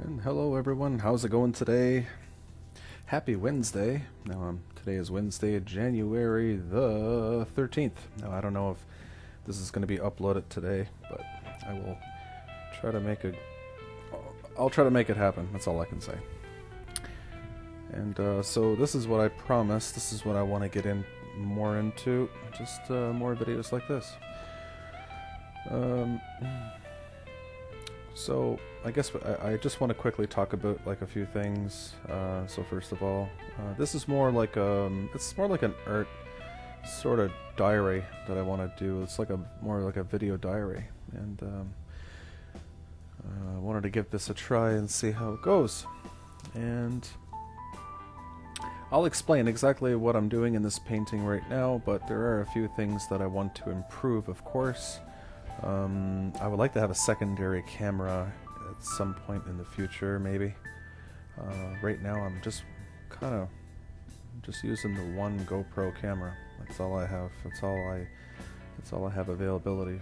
And hello everyone, how's it going today? Happy Wednesday. Now today is Wednesday, January the 13th. Now I don't know if this is going to be uploaded today, but I will try to make I'll try to make it happen. That's all I can say. And so this is what I promised. This is what I want to get more into. Just more videos like this. So I guess I just want to quickly talk about like a few things. So first of all, this is more like it's more like an art sort of diary that I want to do. It's like more like a video diary, and I wanted to give this a try and see how it goes. And I'll explain exactly what I'm doing in this painting right now, but there are a few things that I want to improve, of course. I would like to have a secondary camera at some point in the future, maybe. Right now I'm just using the one GoPro camera. That's all I have. That's all I have availability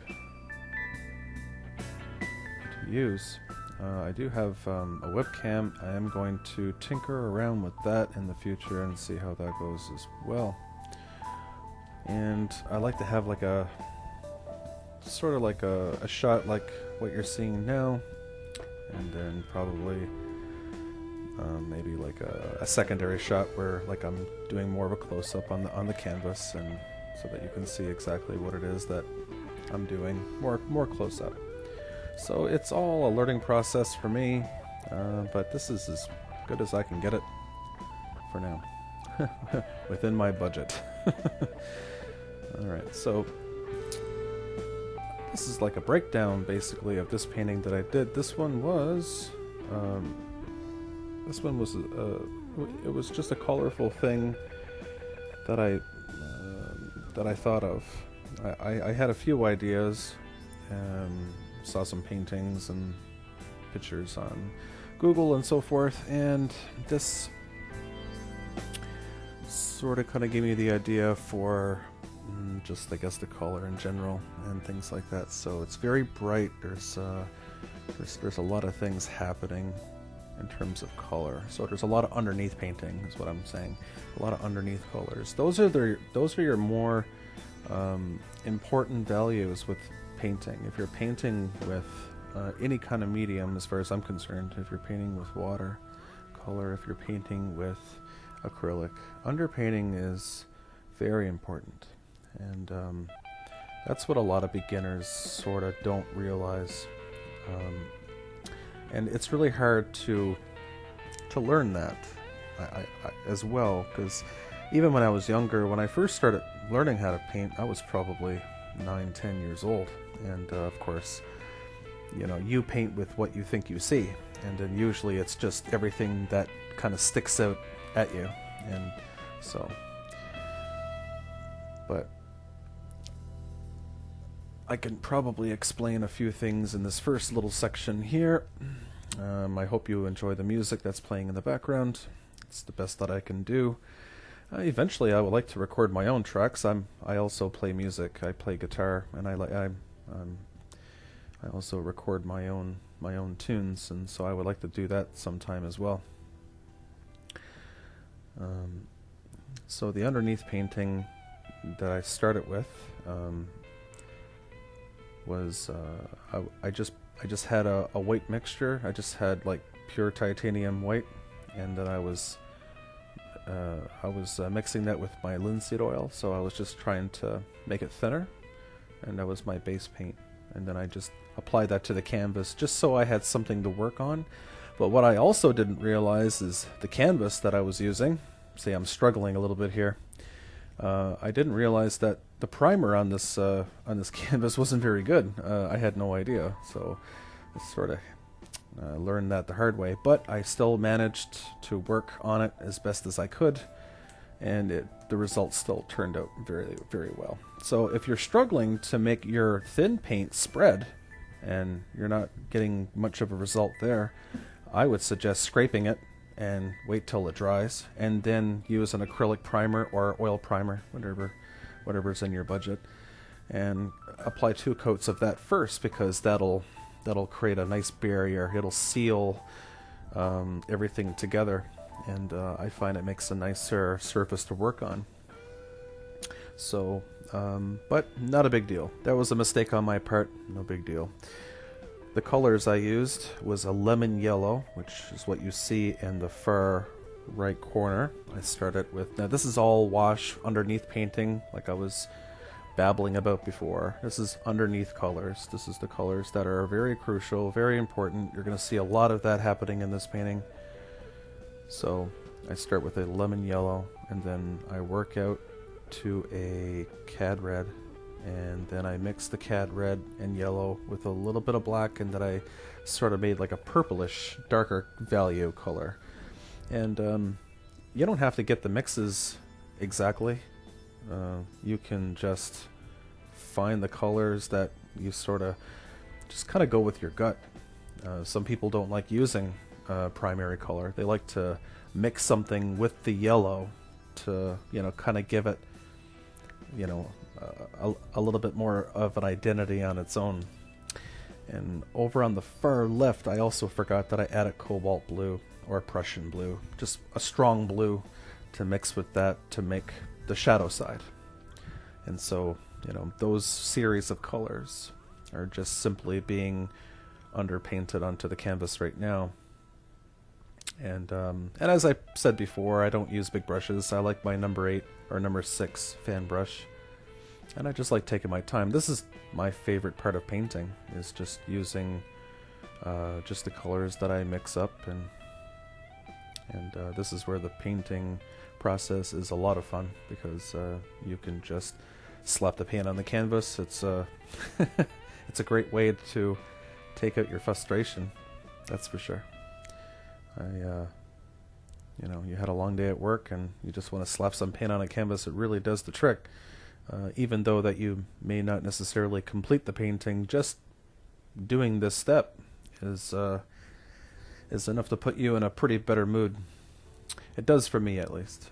to use. I do have a webcam. I am going to tinker around with that in the future and see how that goes as well. And I like to have like a sort of like a shot like what you're seeing now, and then probably maybe like a secondary shot where like I'm doing more of a close-up on the canvas, and so that you can see exactly what it is that I'm doing more close-up. So it's all a learning process for me, but this is as good as I can get it for now within my budget. Alright, so this is like a breakdown basically of this painting that I did. This one was it was just a colorful thing that I thought of. I had a few ideas, saw some paintings and pictures on Google and so forth, and this sort of kind of gave me the idea for just I guess the color in general and things like that. So it's very bright. There's a lot of things happening in terms of color. So there's a lot of underneath painting is what I'm saying. A lot of underneath colors. Those are your more important values with painting. If you're painting with any kind of medium, as far as I'm concerned, if you're painting with water color, if you're painting with acrylic, underpainting is very important. And that's what a lot of beginners sort of don't realize, and it's really hard to learn that I as well, because even when I was younger, when I first started learning how to paint, I was probably 9-10 years old, and of course, you know, you paint with what you think you see, and then usually it's just everything that kind of sticks out at you, and so, but I can probably explain a few things in this first little section here. I hope you enjoy the music that's playing in the background. It's the best that I can do. Eventually I would like to record my own tracks. I also play music. I play guitar, and I also record my own tunes, and so I would like to do that sometime as well. So the underneath painting that I started with was I just had a white mixture. I just had like pure titanium white, and then I was mixing that with my linseed oil. So I was just trying to make it thinner, and that was my base paint. And then I just applied that to the canvas just so I had something to work on. But what I also didn't realize is the canvas that I was using. See, I'm struggling a little bit here. I didn't realize that the primer on this canvas wasn't very good. I had no idea, so I sort of learned that the hard way. But I still managed to work on it as best as I could, and the results still turned out very, very well. So if you're struggling to make your thin paint spread, and you're not getting much of a result there, I would suggest scraping it and wait till it dries, and then use an acrylic primer or oil primer, whatever's in your budget, and apply 2 coats of that first, because that'll create a nice barrier. It'll seal everything together, and I find it makes a nicer surface to work on. So, but not a big deal. That was a mistake on my part, no big deal. The colors I used was a lemon yellow, which is what you see in the far right corner. I started with, now this is all wash underneath painting, like I was babbling about before. This is underneath colors. This is the colors that are very crucial, very important. You're going to see a lot of that happening in this painting. So I start with a lemon yellow, and then I work out to a cad red, and then I mix the cad red and yellow with a little bit of black, and then I sort of made like a purplish, darker value color. And you don't have to get the mixes exactly. You can just find the colors that you sort of just kind of go with your gut. Some people don't like using primary color. They like to mix something with the yellow to, kind of give it, a little bit more of an identity on its own. And over on the far left, I also forgot that I added cobalt blue or Prussian blue, just a strong blue to mix with that to make the shadow side. And so, those series of colors are just simply being underpainted onto the canvas right now. And as I said before, I don't use big brushes. I like my number 8 or number 6 fan brush, and I just like taking my time. This is my favorite part of painting, is just using just the colors that I mix up, and this is where the painting process is a lot of fun, because you can just slap the paint on the canvas. It's it's a great way to take out your frustration, that's for sure. You had a long day at work and you just want to slap some paint on a canvas. It really does the trick. Even though that you may not necessarily complete the painting, just doing this step is enough to put you in a pretty better mood. It does for me, at least.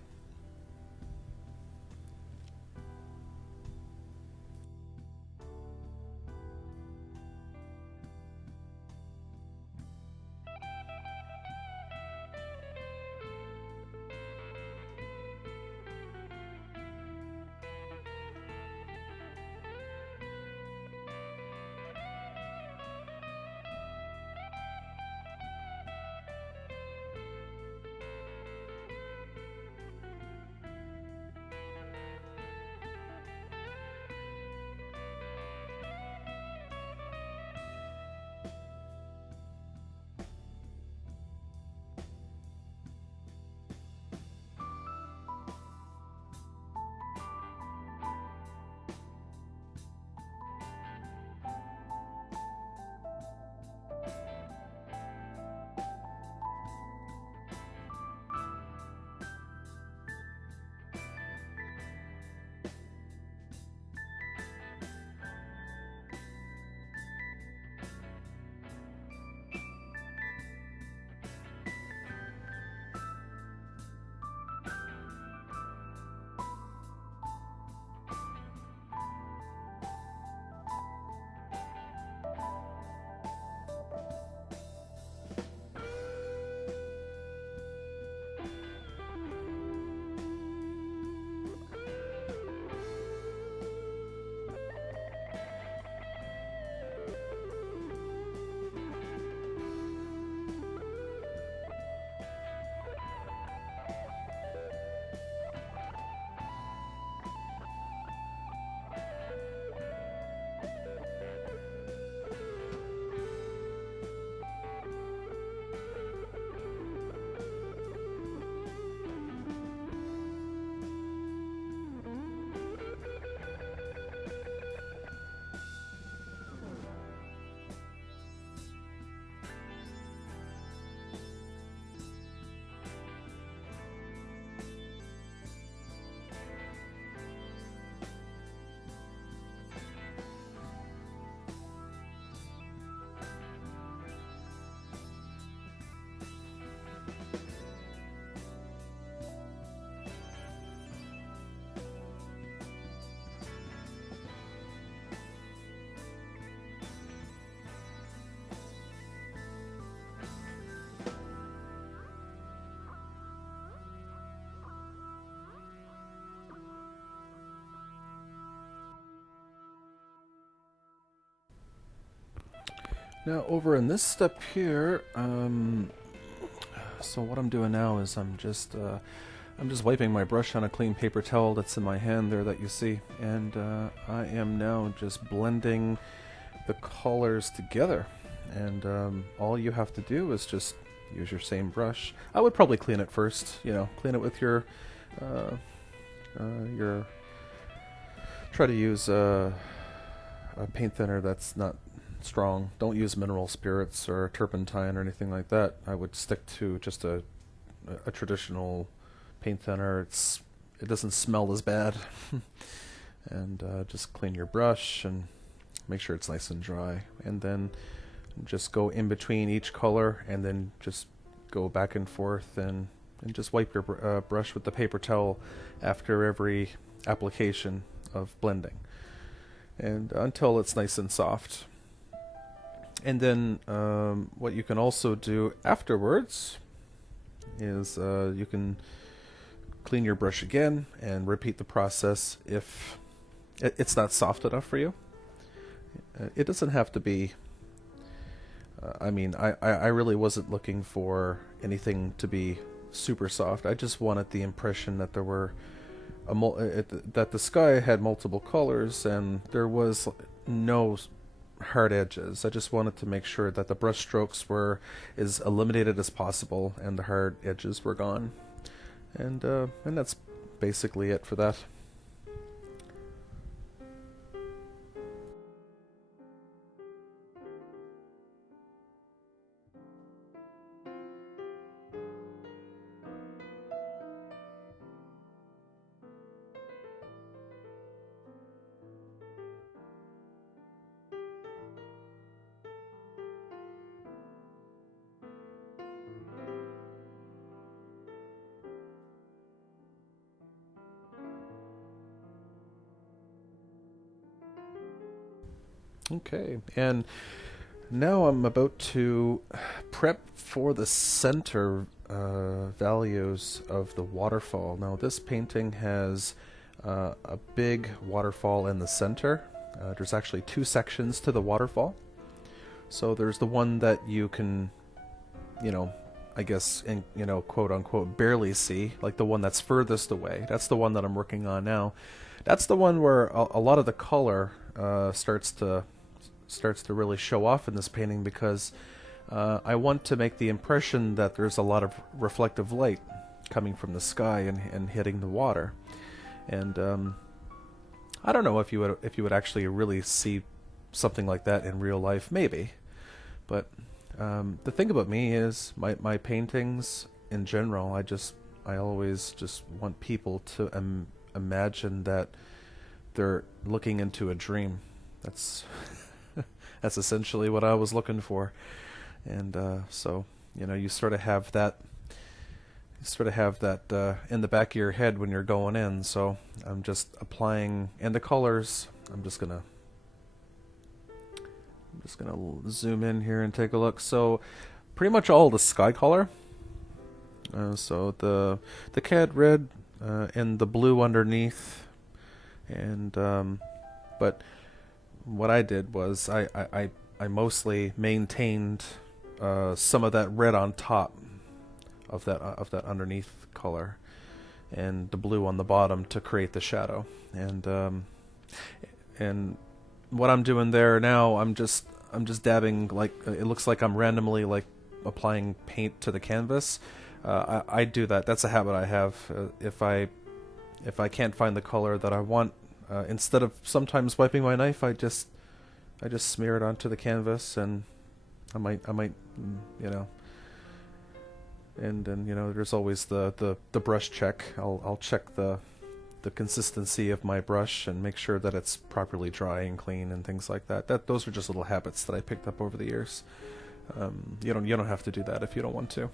Now over in this step here, so what I'm doing now is I'm just wiping my brush on a clean paper towel that's in my hand there that you see, and I am now just blending the colors together. And all you have to do is just use your same brush. I would probably clean it first, you know, clean it with your try to use a paint thinner that's not strong. Don't use mineral spirits or turpentine or anything like that. I would stick to just a traditional paint thinner. It doesn't smell as bad. And just clean your brush and make sure it's nice and dry, and then just go in between each color, and then just go back and forth, and just wipe your brush with the paper towel after every application of blending, and until it's nice and soft. And then what you can also do afterwards is you can clean your brush again and repeat the process if it's not soft enough for you. It doesn't have to be. I mean, I really wasn't looking for anything to be super soft. I just wanted the impression that there were that the sky had multiple colors and there was no hard edges. I just wanted to make sure that the brush strokes were as eliminated as possible and the hard edges were gone. And that's basically it for that. Okay, and now I'm about to prep for the center values of the waterfall. Now this painting has a big waterfall in the center. There's actually two sections to the waterfall. So there's the one that you can, you know, I guess, quote unquote, barely see, like the one that's furthest away. That's the one that I'm working on now. That's the one where a lot of the color starts to really show off in this painting, because I want to make the impression that there's a lot of reflective light coming from the sky and hitting the water. And I don't know if you would actually really see something like that in real life, maybe. But the thing about me is my paintings in general, I always just want people to imagine that they're looking into a dream. That's that's essentially what I was looking for. And so, you know, you sort of have that in the back of your head when you're going in. So I'm just applying, and the colors, I'm just gonna zoom in here and take a look. So pretty much all the sky color. So the cad red and the blue underneath, and but what I did was I mostly maintained some of that red on top of that underneath color, and the blue on the bottom to create the shadow. And what I'm doing there now, I'm just dabbing, like it looks like I'm randomly like applying paint to the canvas. I do that. That's a habit I have. If I can't find the color that I want, instead of sometimes wiping my knife, I just smear it onto the canvas, and I might you know. And then, you know, there's always the brush check. I'll check the consistency of my brush and make sure that it's properly dry and clean and things like that. Those are just little habits that I picked up over the years. You don't have to do that if you don't want to.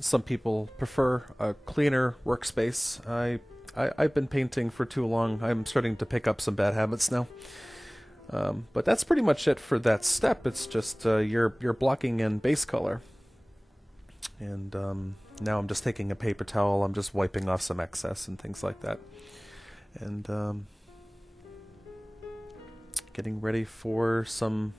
Some people prefer a cleaner workspace. I've been painting for too long. I'm starting to pick up some bad habits now. But that's pretty much it for that step. It's just you're blocking in base color. And now I'm just taking a paper towel. I'm just wiping off some excess and things like that. And getting ready for some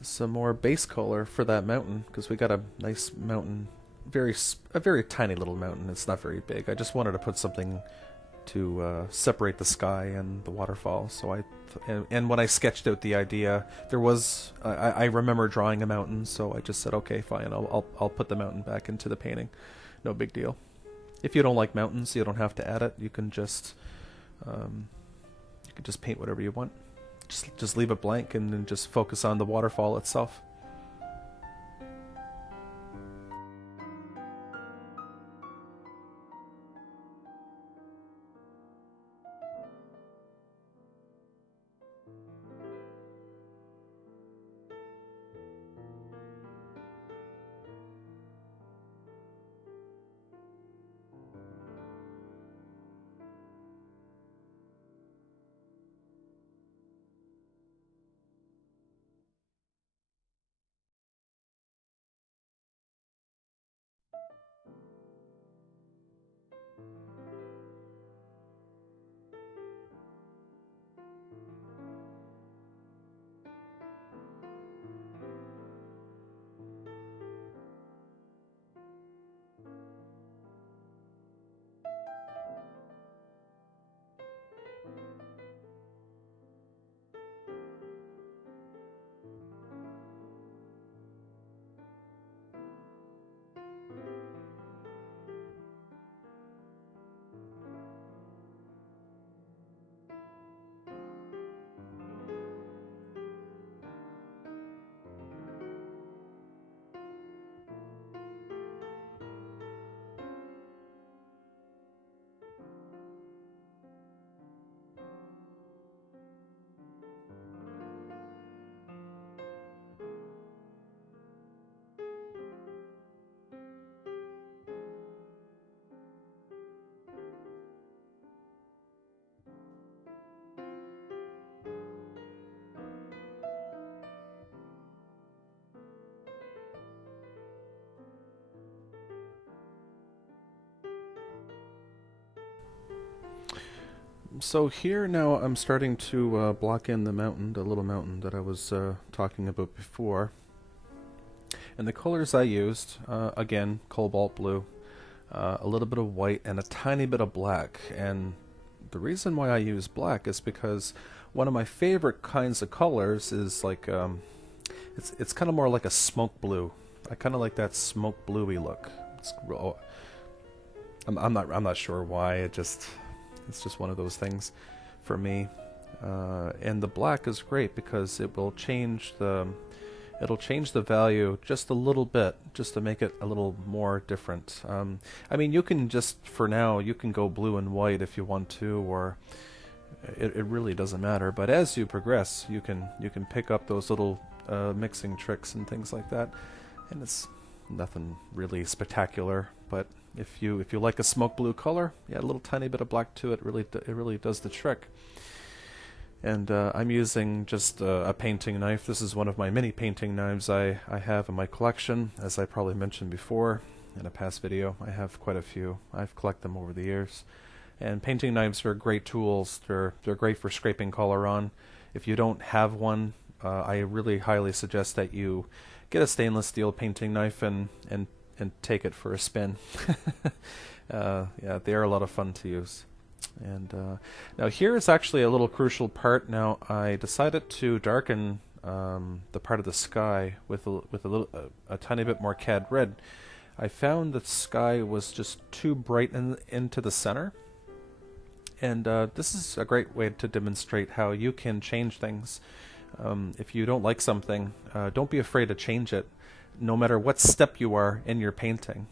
some more base color for that mountain, because we got a nice mountain, a very tiny little mountain. It's not very big. I just wanted to put something to separate the sky and the waterfall. So and when I sketched out the idea, there was I remember drawing a mountain, so I just said, okay, fine, I'll put the mountain back into the painting. No big deal. If you don't like mountains, you don't have to add it. You can just paint whatever you want. Just leave it blank and then just focus on the waterfall itself. So here now I'm starting to block in the mountain, the little mountain that I was talking about before. And the colors I used, again, cobalt blue, a little bit of white, and a tiny bit of black. And the reason why I use black is because one of my favorite kinds of colors is like, it's kind of more like a smoke blue. I kind of like that smoke bluey look. I'm not sure why. It's just one of those things for me. And the black is great because it'll change the value just a little bit, just to make it a little more different. I mean, you can just, for now, you can go blue and white if you want to, or it really doesn't matter. But as you progress, you can pick up those little mixing tricks and things like that, and it's nothing really spectacular. But if you like a smoke blue color, yeah, a little tiny bit of black to it really does the trick. And I'm using just a painting knife. This is one of my many painting knives I have in my collection. As I probably mentioned before in a past video, I have quite a few. I've collected them over the years. And painting knives are great tools. They're great for scraping color on. If you don't have one, I really highly suggest that you get a stainless steel painting knife and take it for a spin. Yeah, they are a lot of fun to use. And now here is actually a little crucial part. Now I decided to darken the part of the sky with a tiny bit more cad red. I found that the sky was just too bright into the center. And this is a great way to demonstrate how you can change things. If you don't like something, don't be afraid to change it, no matter what step you are in your painting.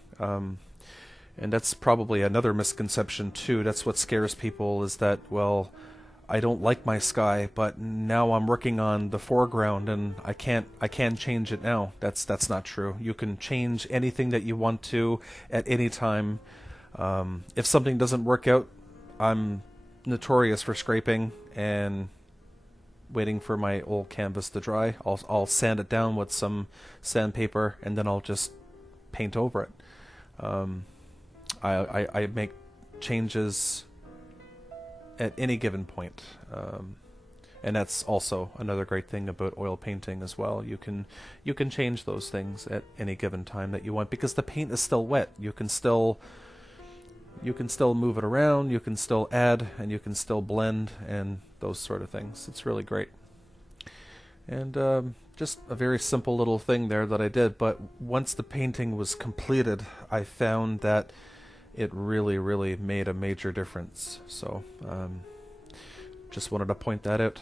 And that's probably another misconception too. That's what scares people, is that, well, I don't like my sky, but now I'm working on the foreground and I can't change it now. That's not true. You can change anything that you want to at any time. If something doesn't work out, I'm notorious for scraping and waiting for my old canvas to dry. I'll sand it down with some sandpaper and then I'll just paint over it. I make changes at any given point. And that's also another great thing about oil painting as well. You can change those things at any given time that you want, because the paint is still wet. You can still move it around, you can still add, and you can still blend, and those sort of things. It's really great. And just a very simple little thing there that I did, but once the painting was completed, I found that it really, really made a major difference. So just wanted to point that out.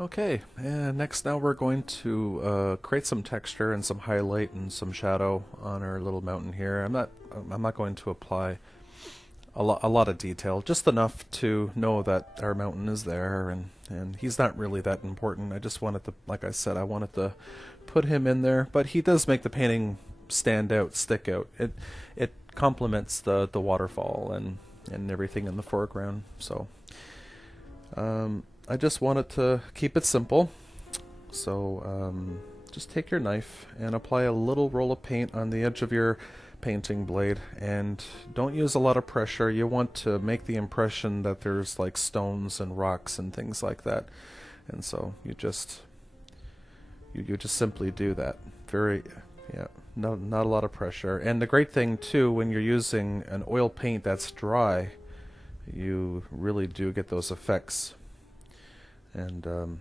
Okay, and next now we're going to create some texture and some highlight and some shadow on our little mountain here. I'm not going to apply a lot of detail, just enough to know that our mountain is there, and he's not really that important. I just wanted to, like I said, I wanted to put him in there, but he does make the painting stand out, stick out. It complements the waterfall and everything in the foreground. So I just wanted to keep it simple. So just take your knife and apply a little roll of paint on the edge of your painting blade, and don't use a lot of pressure. You want to make the impression that there's like stones and rocks and things like that, and so you just simply do that. Very, yeah, not a lot of pressure. And the great thing too, when you're using an oil paint that's dry, you really do get those effects. And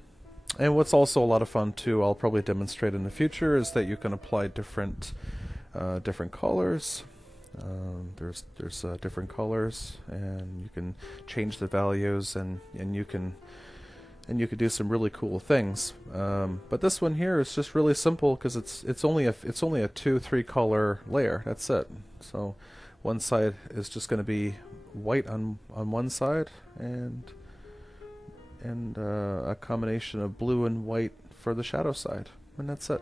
what's also a lot of fun too, I'll probably demonstrate in the future, is that you can apply different colors. There's different colors, and you can change the values, and you can do some really cool things. But this one here is just really simple, because it's only a 2-3 color layer. That's it. So one side is just going to be white on one side, and a combination of blue and white for the shadow side, and that's it.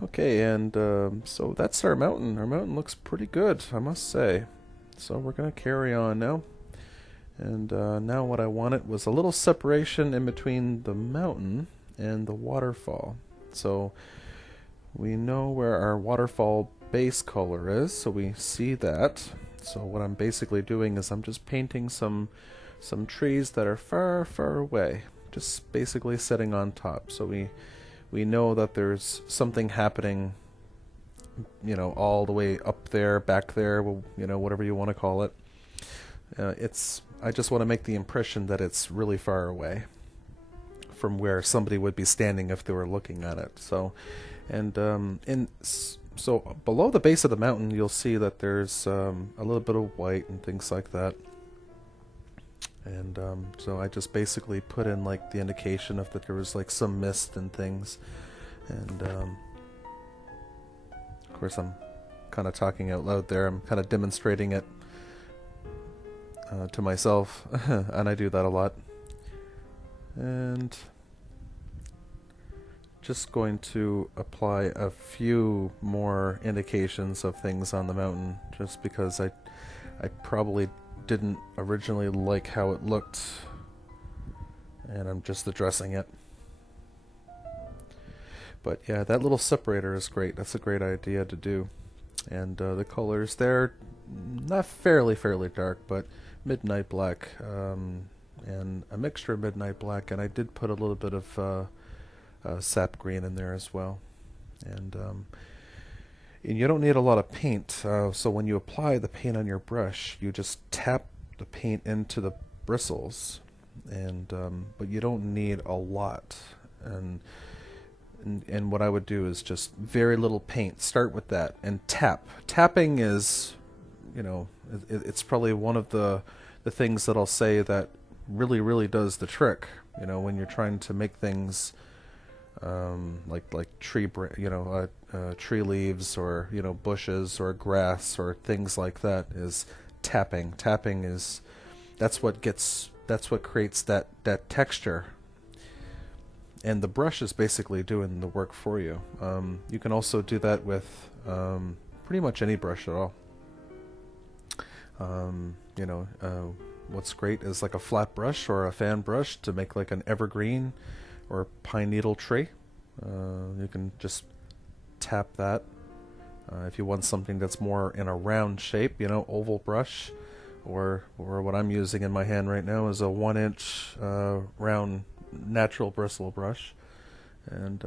Okay, and so that's our mountain. Our mountain looks pretty good, I must say. So we're gonna carry on now. And now what I wanted was a little separation in between the mountain and the waterfall. So we know where our waterfall base color is, so we see that. So what I'm basically doing is I'm just painting some trees that are far, far away, just basically sitting on top. So we know that there's something happening, you know, all the way up there, back there, you know, whatever you want to call it. I just want to make the impression that it's really far away from where somebody would be standing if they were looking at it. So, and so below the base of the mountain, you'll see that there's a little bit of white and things like that. And so I just basically put in like the indication of that there was like some mist and things. And of course I'm kind of talking out loud there. I'm kind of demonstrating it to myself, and I do that a lot. And just going to apply a few more indications of things on the mountain, just because I probably didn't originally like how it looked, and I'm just addressing it. But yeah, that little separator is great. That's a great idea to do. And the colors, they're not fairly dark, but midnight black, and a mixture of midnight black, and I did put a little bit of sap green in there as well. And you don't need a lot of paint, so when you apply the paint on your brush, you just tap the paint into the bristles, and but you don't need a lot. And what I would do is just very little paint. Start with that and tap. Tapping is, you know, it's probably one of the things that I'll say that really does the trick. You know, when you're trying to make things like tree leaves, or you know, bushes or grass or things like that, is tapping. Tapping is that's what creates that texture. And the brush is basically doing the work for you. You can also do that with pretty much any brush at all. You know, what's great is like a flat brush or a fan brush to make like an evergreen or pine needle tree. You can just tap that. If you want something that's more in a round shape, you know, oval brush, or what I'm using in my hand right now is a 1-inch round natural bristle brush, and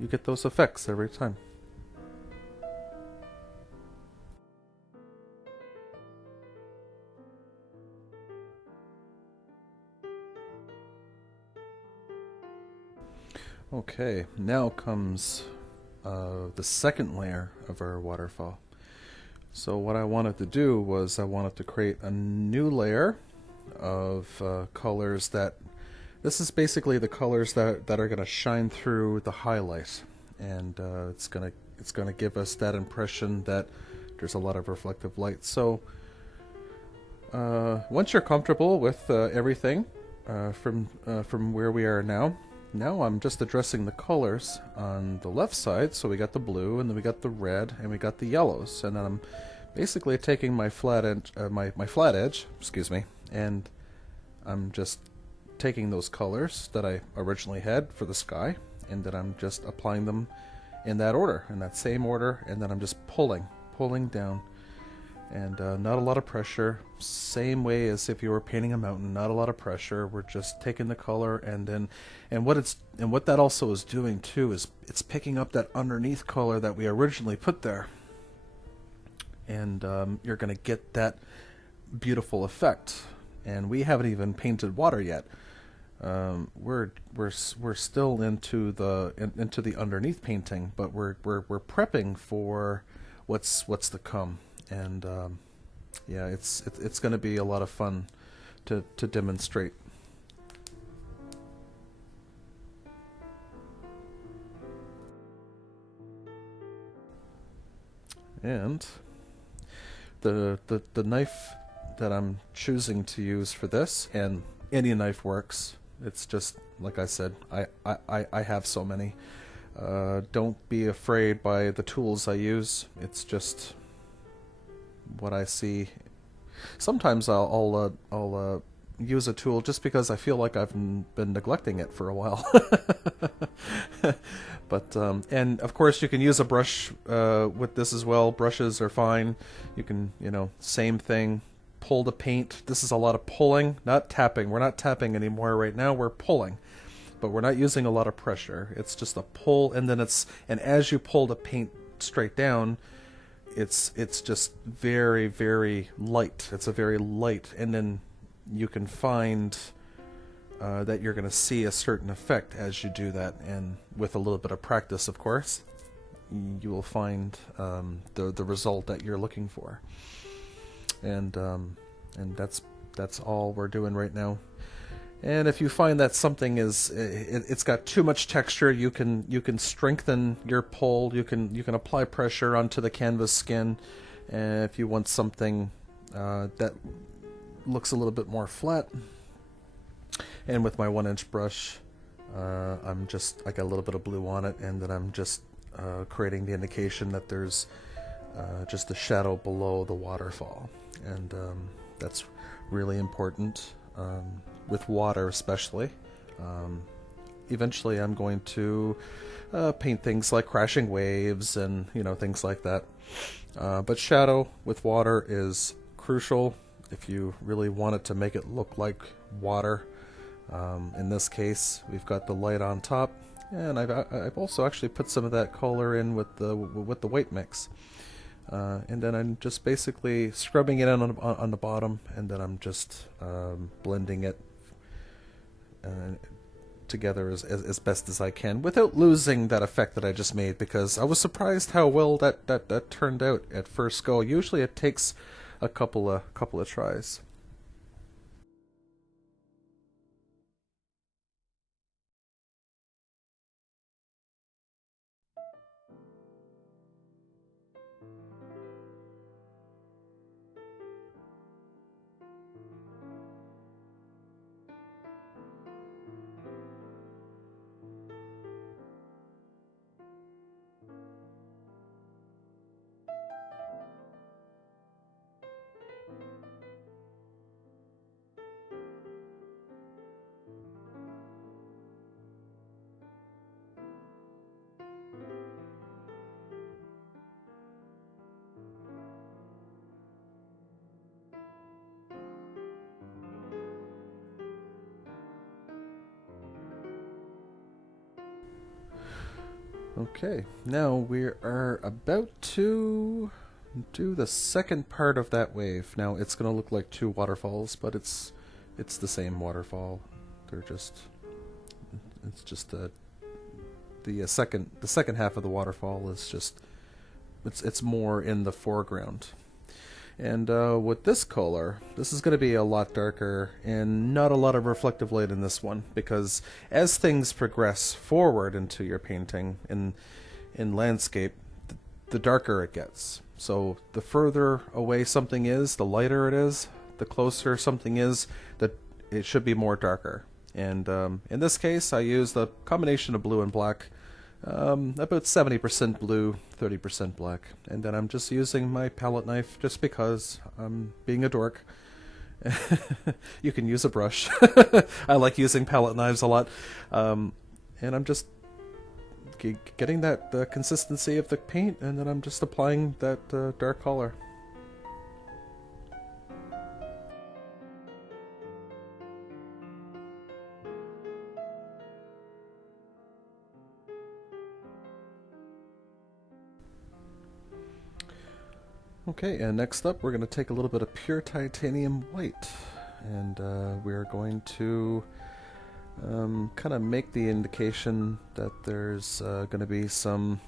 you get those effects every time. Okay, now comes the second layer of our waterfall. So what I wanted to do was I wanted to create a new layer of colors that, this is basically the colors that are going to shine through the highlight, and it's gonna give us that impression that there's a lot of reflective light. So once you're comfortable with everything from where we are now I'm just addressing the colors on the left side. So we got the blue, and then we got the red, and we got the yellows, and then I'm basically taking my flat edge, excuse me, and I'm just taking those colors that I originally had for the sky, and then I'm just applying them in that order, in that same order, and then I'm just pulling down, and not a lot of pressure. Same way as if you were painting a mountain, not a lot of pressure. We're just taking the color, and what that also is doing too is it's picking up that underneath color that we originally put there, and you're going to get that beautiful effect. And we haven't even painted water yet. We're still into the underneath painting, but we're prepping for what's to come. And yeah, it's going to be a lot of fun to demonstrate. And the knife that I'm choosing to use for this, and any knife works. It's just like I said, I have so many. Don't be afraid by the tools I use. It's just what I see. Sometimes I'll use a tool just because I feel like I've been neglecting it for a while. But and of course you can use a brush with this as well. Brushes are fine. You can, same thing. Pull the paint. This is a lot of pulling, not tapping. We're not tapping anymore right now. We're pulling, but we're not using a lot of pressure. It's just a pull, and then as you pull the paint straight down, it's just very, very light. It's a very light, and then you can find that you're going to see a certain effect as you do that, and with a little bit of practice, of course, you will find the result that you're looking for. And that's all we're doing right now. And if you find that something it's got too much texture, you can strengthen your pull. You can apply pressure onto the canvas skin. And if you want something that looks a little bit more flat, and with my 1-inch brush, I got a little bit of blue on it, and then I'm just creating the indication that there's just a shadow below the waterfall. And that's really important with water, especially. Eventually I'm going to paint things like crashing waves and things like that, but shadow with water is crucial if you really want it to make it look like water. In this case, we've got the light on top, and I've also actually put some of that color in with the white mix. And then I'm just basically scrubbing it in on the bottom, and then I'm just blending it together as best as I can without losing that effect that I just made, because I was surprised how well that turned out at first go. Usually it takes a couple of tries. Okay, now we are about to do the second part of that wave. Now it's going to look like two waterfalls, but it's the same waterfall. It's just the second half of the waterfall is just it's more in the foreground. And with this color, this is going to be a lot darker and not a lot of reflective light in this one, because as things progress forward into your painting in landscape, the darker it gets. So the further away something is, the lighter it is. The closer something is, that it should be more darker. And in this case, I used a combination of blue and black. About 70% blue, 30% black. And then I'm just using my palette knife just because I'm being a dork. You can use a brush. I like using palette knives a lot. And I'm just getting the consistency of the paint, and then I'm just applying that dark color. Okay, and next up we're going to take a little bit of pure titanium white, and we're going to kind of make the indication that there's going to be some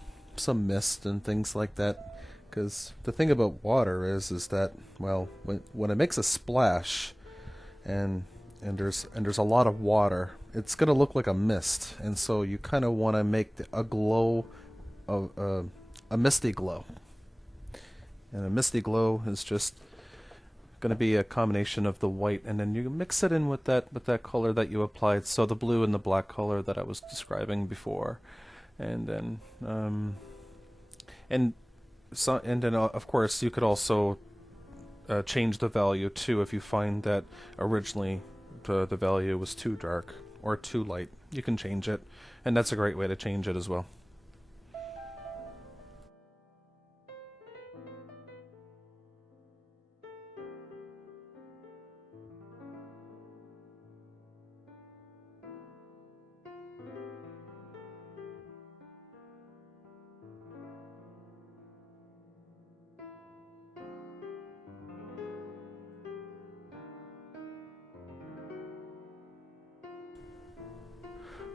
mist and things like that. Because the thing about water is that, well, when it makes a splash and there's a lot of water, it's going to look like a mist, and so you kind of want to make a glow of a misty glow. And a misty glow is just going to be a combination of the white, and then you mix it in with that color that you applied, so the blue and the black color that I was describing before. and then and of course you could also change the value too if you find that originally the value was too dark or too light. You can change it, and that's a great way to change it as well.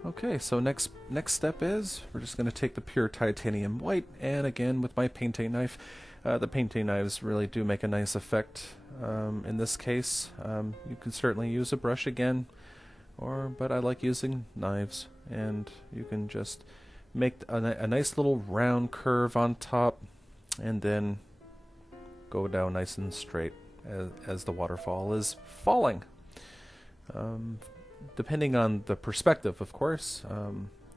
Okay, so next step is we're just going to take the pure titanium white, and again with my painting knife. The painting knives really do make a nice effect. In this case, you can certainly use a brush again, but I like using knives, and you can just make a nice little round curve on top, and then go down nice and straight as the waterfall is falling. Um, Depending on the perspective, of course,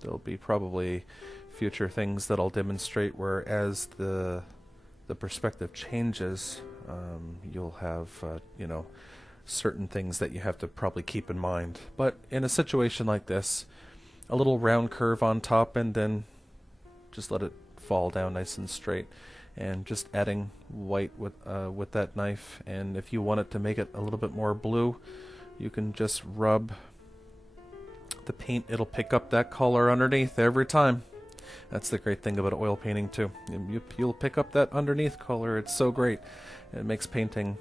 there'll be probably future things that I'll demonstrate where as the perspective changes, you'll have certain things that you have to probably keep in mind. But in a situation like this, a little round curve on top, and then just let it fall down nice and straight, and just adding white with that knife. And if you want it to make it a little bit more blue, you can just rub the paint. It'll pick up that color underneath every time. That's the great thing about oil painting too. You'll pick up that underneath color. It's so great. It makes painting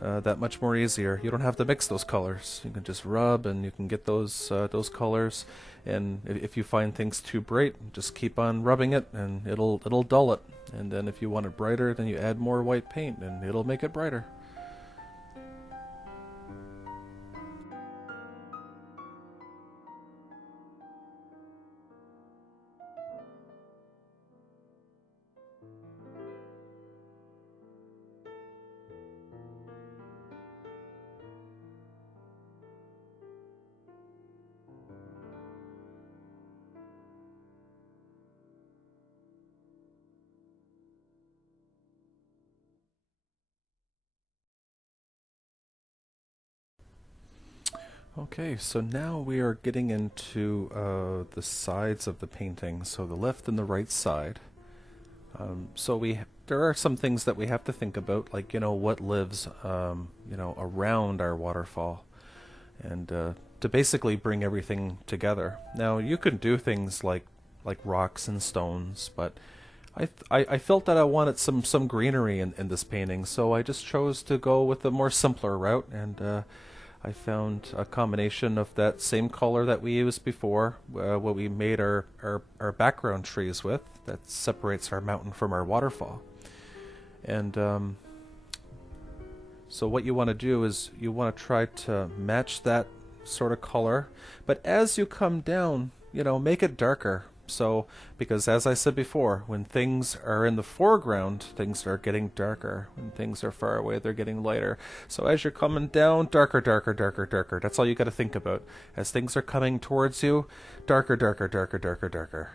that much more easier. You don't have to mix those colors. You can just rub, and you can get those colors. And if you find things too bright, just keep on rubbing it, and it'll dull it. And then if you want it brighter, then you add more white paint, and it'll make it brighter. Okay, so now we are getting into the sides of the painting, so the left and the right side. There are some things that we have to think about, like what lives around our waterfall, and to basically bring everything together. Now you can do things like rocks and stones, but I felt that I wanted some greenery in this painting, so I just chose to go with a more simpler route, and I found a combination of that same color that we used before, what we made our background trees with, that separates our mountain from our waterfall. And so what you want to do is you want to try to match that sort of color, but as you come down, make it darker. So, because as I said before, when things are in the foreground, things are getting darker. When things are far away, they're getting lighter. So as you're coming down, darker, darker, darker, darker. That's all you got to think about. As things are coming towards you, darker, darker, darker, darker, darker.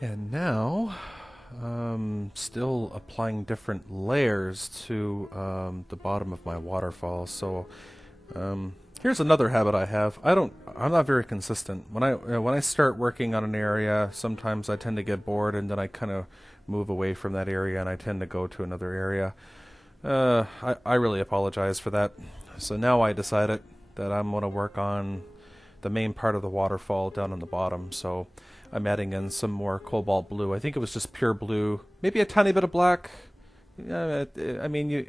And now, still applying different layers to the bottom of my waterfall. So here's another habit I have. I'm not very consistent. When I start working on an area, sometimes I tend to get bored, and then I kind of move away from that area, and I tend to go to another area. I really apologize for that. So now I decided that I'm going to work on the main part of the waterfall down on the bottom. So I'm adding in some more cobalt blue. I think it was just pure blue, maybe a tiny bit of black. I mean,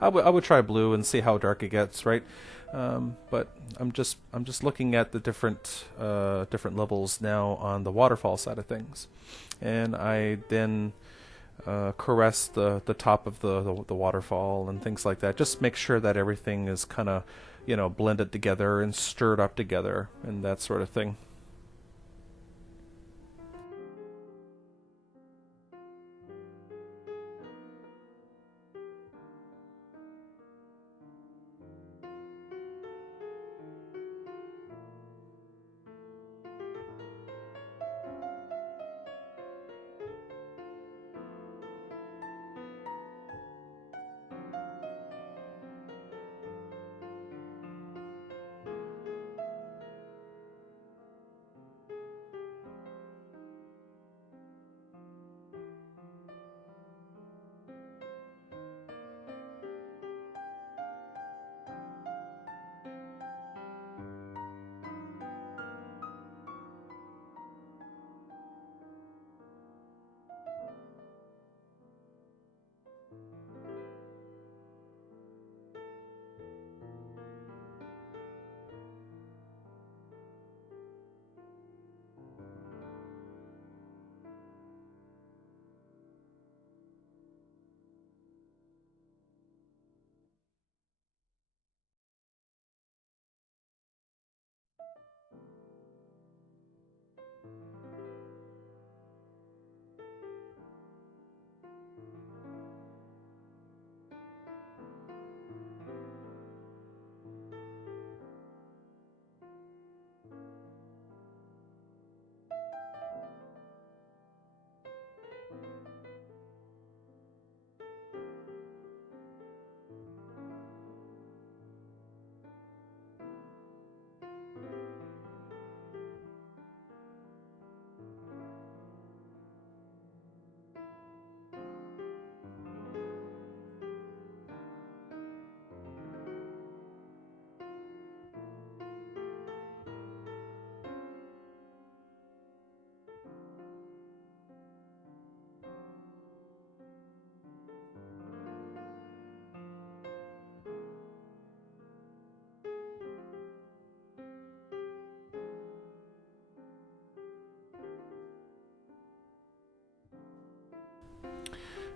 I would try blue and see how dark it gets, right? But I'm just looking at the different levels now on the waterfall side of things, and I then caress the top of the waterfall and things like that. Just make sure that everything is kind of blended together and stirred up together and that sort of thing.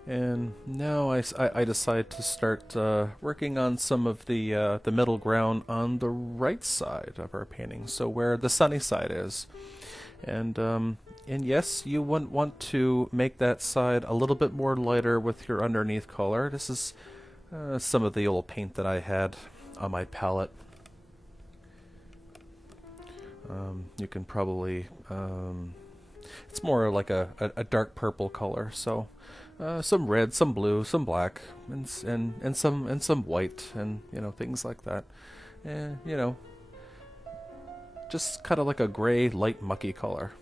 And now I decide to start working on some of the middle ground on the right side of our painting, so where the sunny side is. And yes, you wouldn't want to make that side a little bit more lighter with your underneath color. This is some of the old paint that I had on my palette. You can probably it's more like a dark purple color, so some red, some blue, some black, and some white, and things like that. And just kind of like a gray, light, mucky color.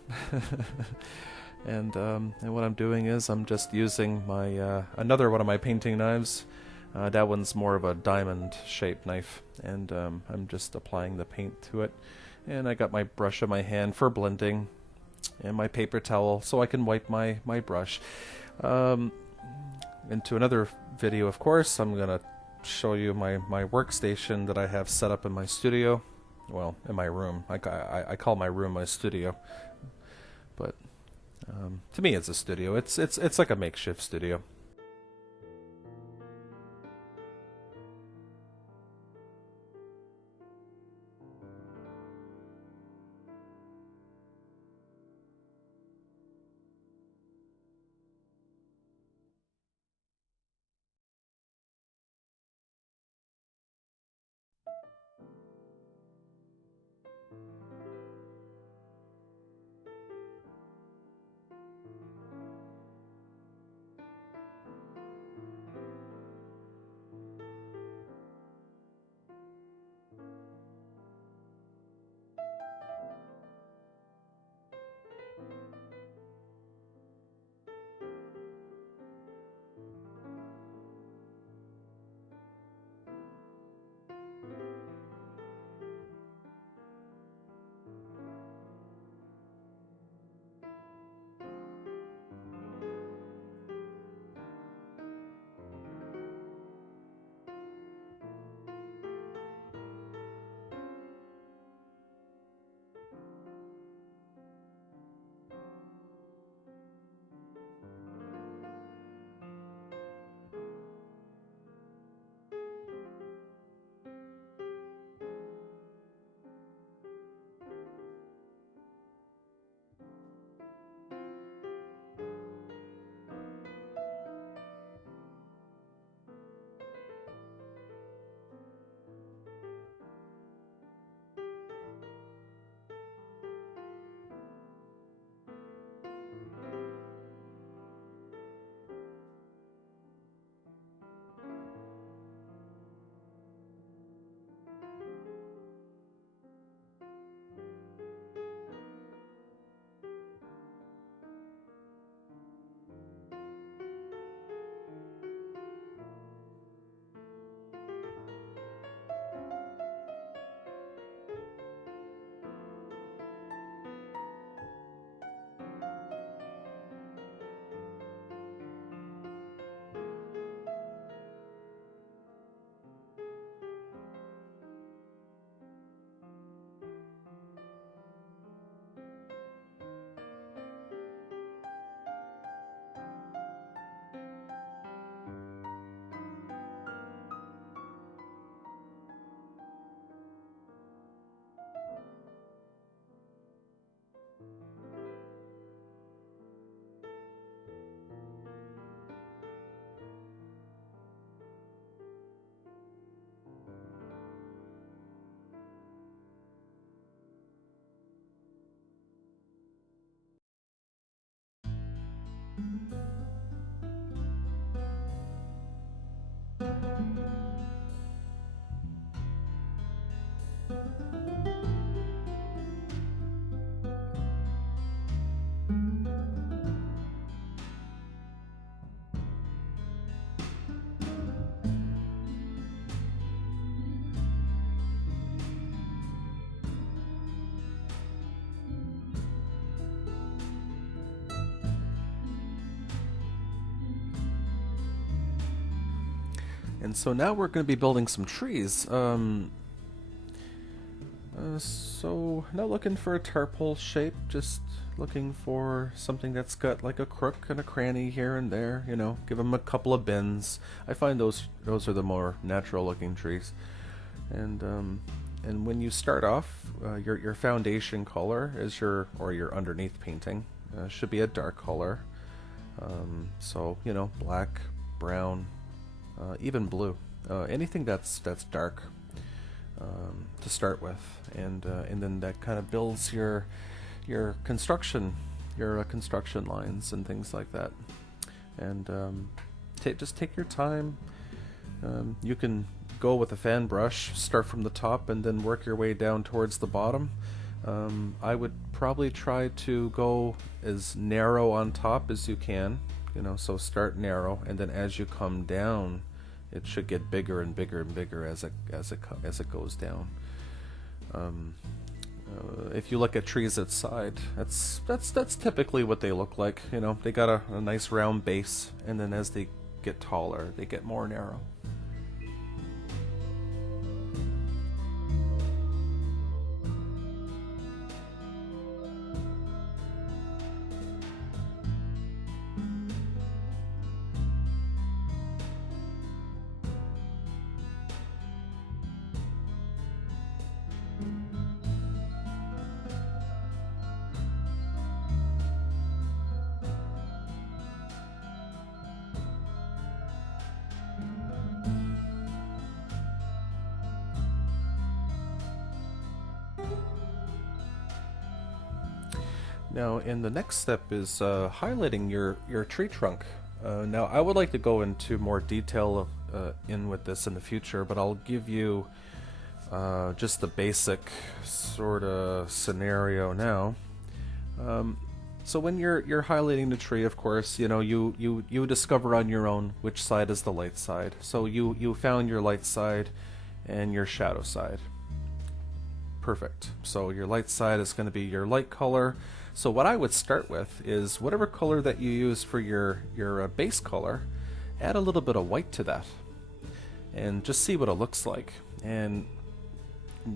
And what I'm doing is I'm just using my another one of my painting knives. That one's more of a diamond-shaped knife, and I'm just applying the paint to it. And I got my brush in my hand for blending, and my paper towel so I can wipe my brush. Into another video, of course, I'm gonna show you my workstation that I have set up in my studio. Well, in my room. I call my room my studio, but to me it's a studio. It's like a makeshift studio. And so now we're going to be building some trees. So not looking for a tarpole shape, just looking for something that's got like a crook and a cranny here and there. You know, give them a couple of bends. I find those are the more natural looking trees. And when you start off, your foundation color is your underneath painting should be a dark color. So you know, black, brown, even blue, anything that's dark to start with, and then that kind of builds your construction lines and things like that. And just take your time. You can go with a fan brush, start from the top, and then work your way down towards the bottom. I would probably try to go as narrow on top as you can. You know, so start narrow, and then as you come down, it should get bigger and bigger and bigger as it goes down. If you look at trees outside, that's typically what they look like. You know, they got a nice round base, and then as they get taller, they get more narrow. Now, in the next step is highlighting your tree trunk. Now, I would like to go into more detail in with this in the future, but I'll give you just the basic sort of scenario now. So when you're highlighting the tree, of course, you know, you discover on your own which side is the light side. So you found your light side and your shadow side. Perfect. So your light side is going to be your light color. So what I would start with is whatever color that you use for your base color, add a little bit of white to that and just see what it looks like. And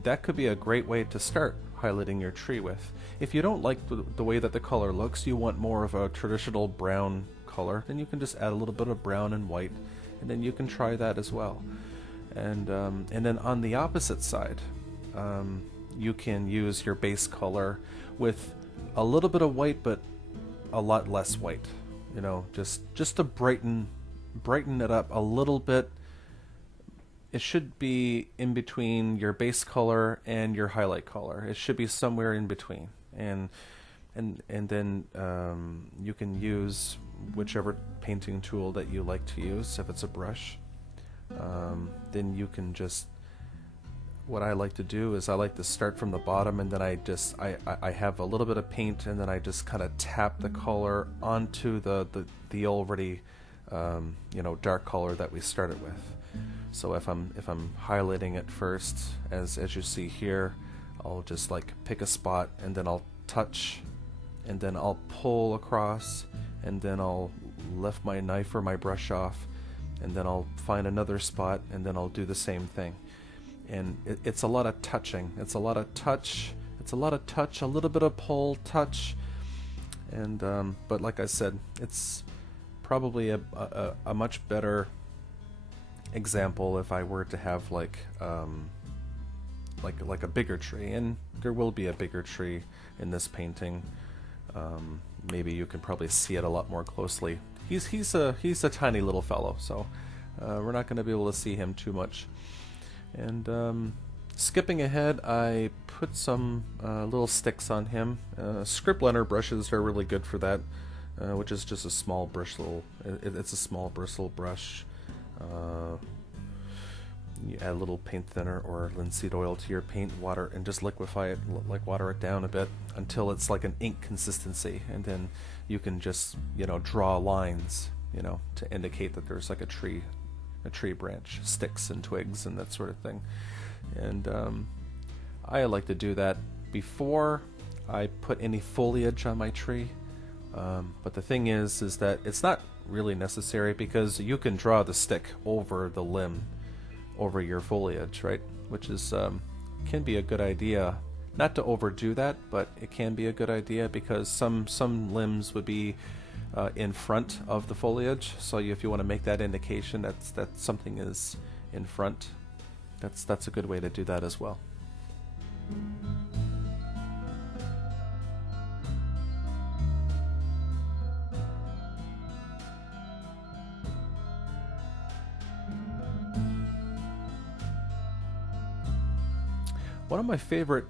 that could be a great way to start highlighting your tree with. If you don't like the way that the color looks, you want more of a traditional brown color, then you can just add a little bit of brown and white, and then you can try that as well. And then on the opposite side, you can use your base color with a little bit of white, but a lot less white. You know, just to brighten it up a little bit. It should be in between your base color and your highlight color. It should be somewhere in between. And then you can use whichever painting tool that you like to use. If it's a brush, then you can just. What I like to do is I like to start from the bottom, and then I have a little bit of paint, and then I just kind of tap the color onto the already dark color that we started with. So if I'm highlighting it first, as you see here, I'll just like pick a spot, and then I'll touch, and then I'll pull across, and then I'll lift my knife or my brush off, and then I'll find another spot, and then I'll do the same thing. And it's a lot of touching. It's a lot of touch. It's a lot of touch. A little bit of pull, touch, and but like I said, it's probably a much better example if I were to have like a bigger tree, and there will be a bigger tree in this painting. Maybe you can probably see it a lot more closely. He's a tiny little fellow, so we're not going to be able to see him too much. And skipping ahead, I put some little sticks on him. Script blender brushes are really good for that, which is just a small bristle. It's a small bristle brush. You add a little paint thinner or linseed oil to your paint, water, and just liquefy it, like water it down a bit until it's like an ink consistency, and then you can just draw lines, to indicate that there's like a tree branch, sticks and twigs and that sort of thing. And I like to do that before I put any foliage on my tree. But the thing is that it's not really necessary because you can draw the stick over the limb, over your foliage, right? Which is can be a good idea. Not to overdo that, but it can be a good idea because some limbs would be in front of the foliage. So if you want to make that indication that something is in front, that's a good way to do that as well. One of my favorite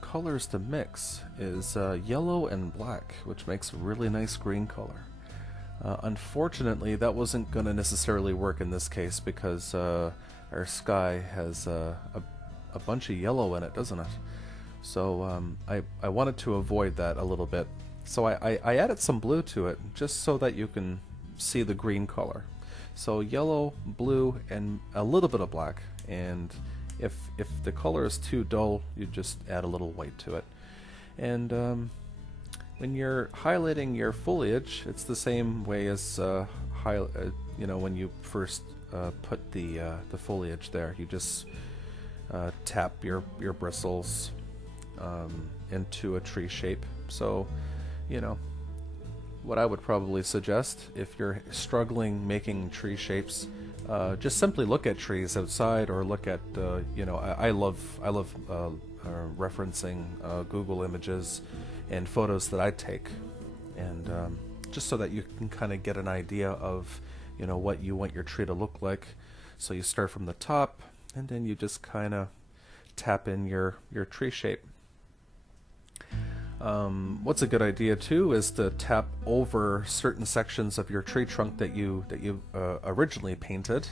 colors to mix is yellow and black, which makes a really nice green color. Unfortunately, that wasn't going to necessarily work in this case because our sky has a bunch of yellow in it, doesn't it? So I wanted to avoid that a little bit. So I added some blue to it just so that you can see the green color. So yellow, blue, and a little bit of black. And if the color is too dull, you just add a little white to it. And when you're highlighting your foliage, it's the same way as when you first put the foliage there. You just tap your bristles into a tree shape. So, what I would probably suggest if you're struggling making tree shapes, just simply look at trees outside, or look at I love referencing Google images and photos that I take, and just so that you can kind of get an idea of what you want your tree to look like. So you start from the top, and then you just kind of tap in your tree shape. What's a good idea too is to tap over certain sections of your tree trunk that you originally painted,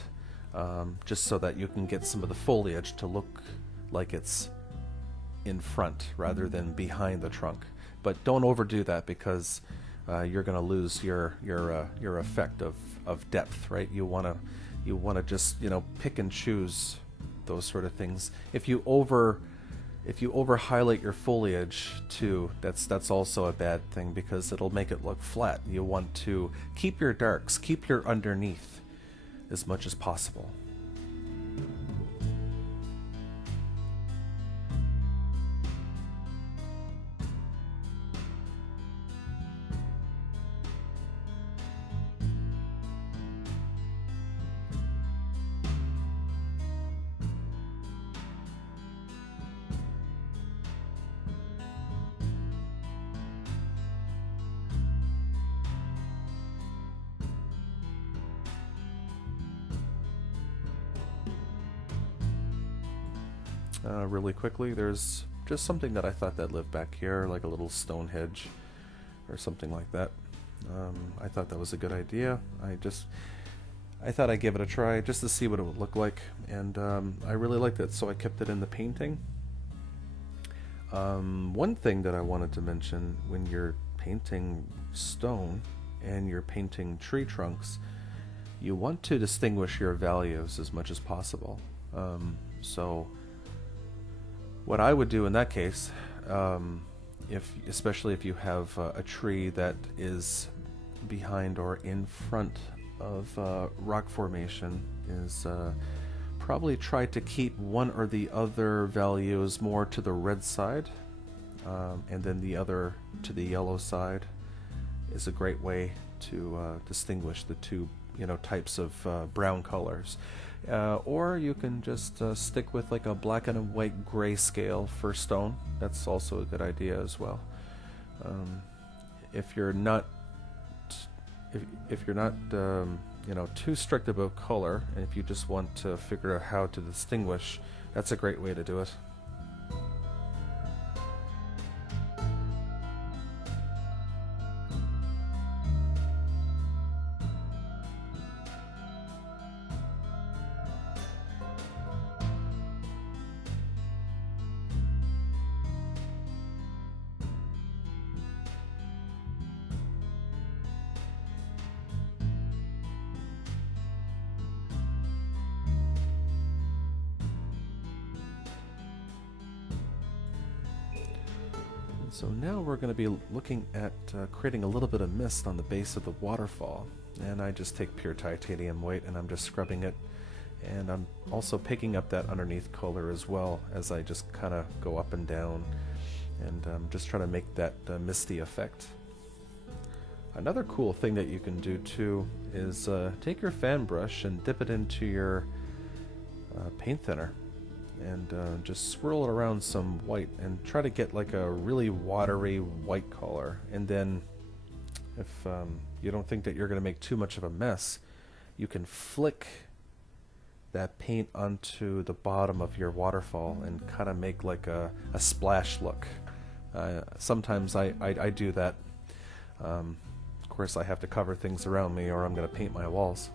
just so that you can get some of the foliage to look like it's in front rather than behind the trunk. But don't overdo that because you're going to lose your effect of depth, right? You want to just pick and choose those sort of things. If you over highlight your foliage too, that's also a bad thing because it'll make it look flat. You want to keep your darks, keep your underneath as much as possible. Really quickly, there's just something that I thought that lived back here, like a little stone hedge or something like that. I thought that was a good idea. I thought I'd give it a try just to see what it would look like, and I really liked it, so I kept it in the painting. One thing that I wanted to mention when you're painting stone and you're painting tree trunks, you want to distinguish your values as much as possible. So what I would do in that case, especially if you have a tree that is behind or in front of rock formation, is probably try to keep one or the other values more to the red side, and then the other to the yellow side is a great way to distinguish the two types of brown colors. Or you can just stick with like a black and a white grayscale for stone. That's also a good idea as well. If you're not too strict about color, and if you just want to figure out how to distinguish, that's a great way to do it. So now we're going to be looking at creating a little bit of mist on the base of the waterfall. And I just take pure titanium white and I'm just scrubbing it. And I'm also picking up that underneath color as well as I just kind of go up and down and just try to make that misty effect. Another cool thing that you can do too is take your fan brush and dip it into your paint thinner and just swirl it around some white and try to get like a really watery white color. And then if you don't think that you're going to make too much of a mess, you can flick that paint onto the bottom of your waterfall and kind of make like a splash look. Sometimes I do that. Of course I have to cover things around me or I'm going to paint my walls.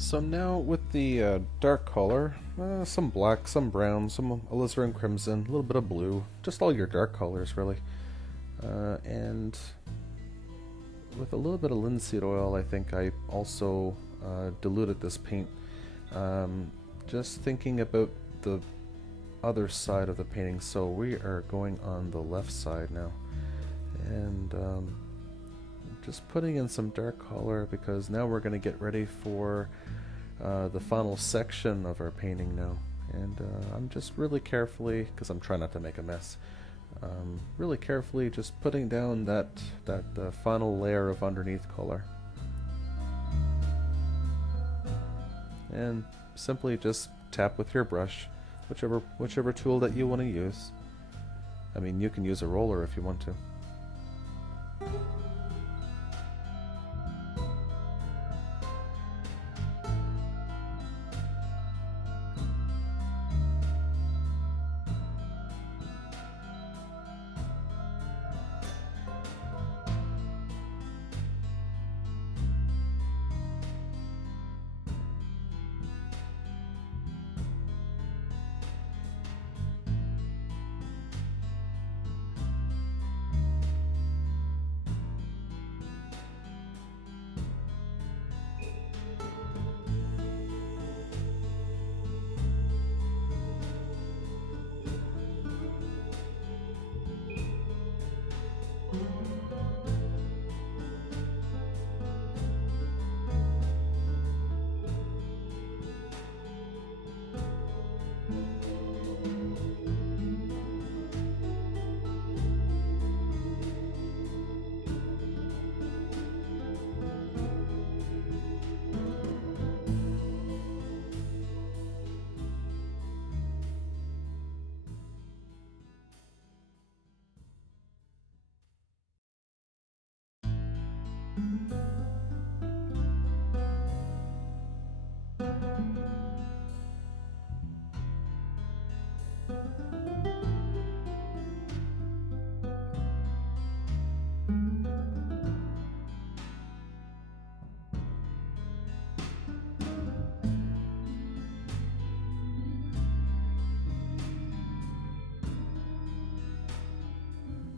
So now with the dark color, some black, some brown, some alizarin crimson, a little bit of blue, just all your dark colors really. And with a little bit of linseed oil, I think I also diluted this paint. Just thinking about the other side of the painting, so we are going on the left side now. And just putting in some dark color because now we're going to get ready for the final section of our painting now. And I'm just really carefully, because I'm trying not to make a mess, really carefully just putting down that final layer of underneath color. And simply just tap with your brush, whichever tool that you want to use. I mean, you can use a roller if you want to.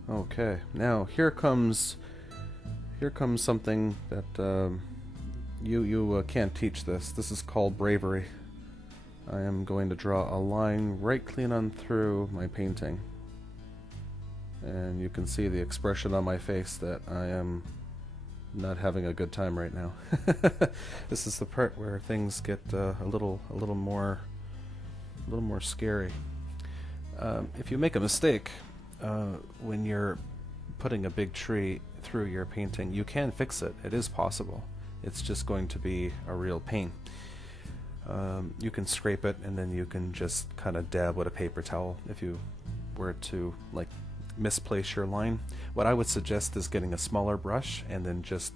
Okay, now here comes something that you can't teach this. This is called bravery. I am going to draw a line right clean on through my painting. And you can see the expression on my face that I am not having a good time right now. This is the part where things get a little more scary. If you make a mistake when you're putting a big tree through your painting, you can fix it. It is possible. It's just going to be a real pain. You can scrape it, and then you can just kind of dab with a paper towel if you were to like misplace your line. What I would suggest is getting a smaller brush and then just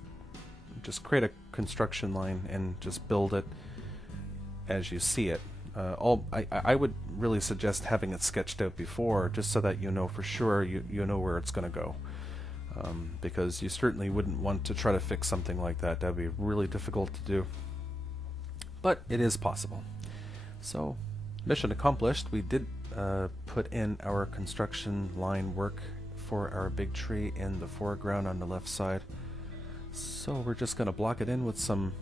create a construction line and just build it as you see it. I would really suggest having it sketched out before, just so that you know for sure you know where it's going to go. Because you certainly wouldn't want to try to fix something like that. That would be really difficult to do. But it is possible. So, mission accomplished. We did put in our construction line work for our big tree in the foreground on the left side. So we're just going to block it in with some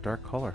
dark color.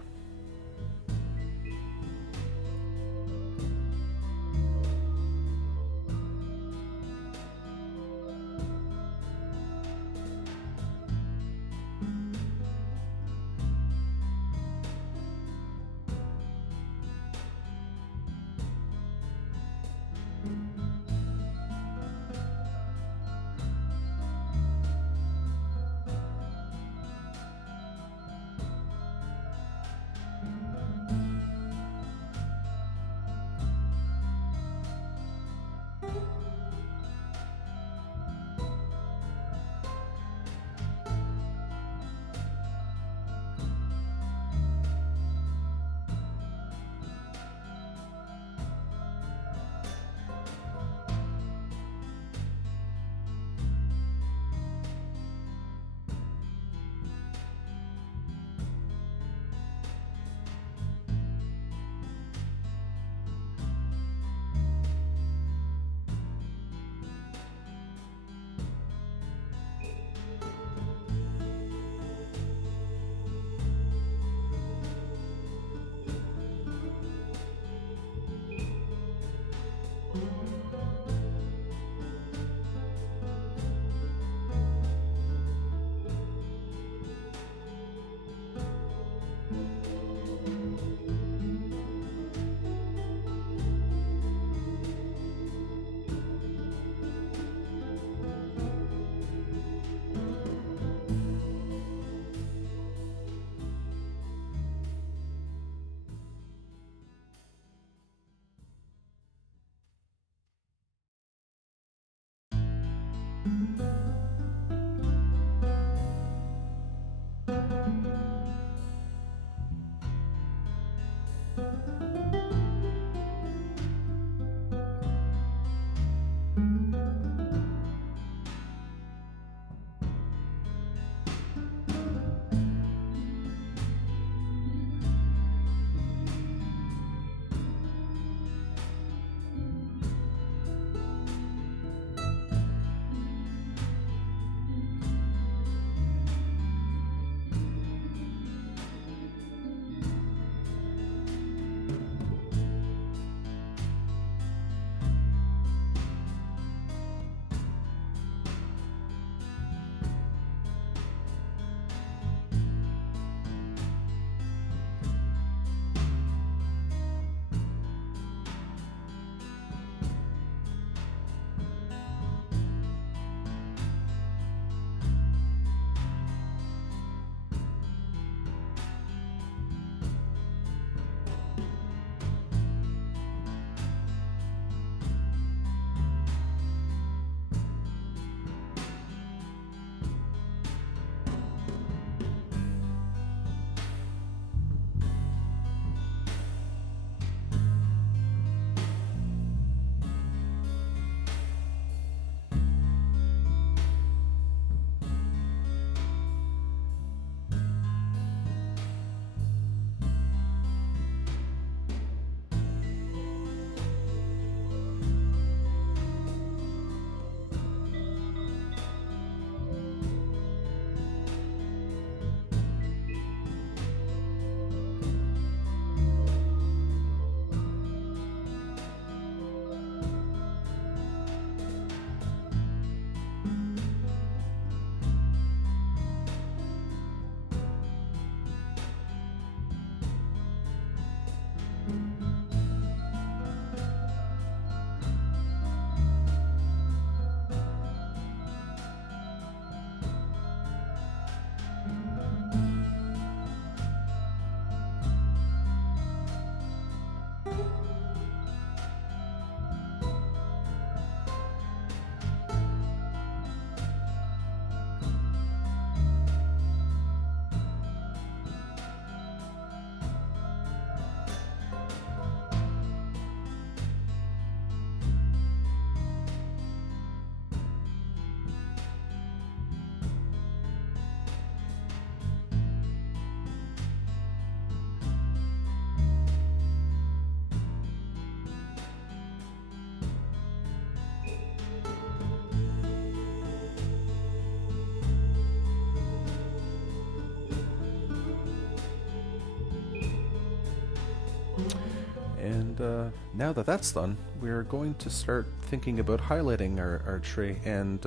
And now that that's done, we're going to start thinking about highlighting our tree, and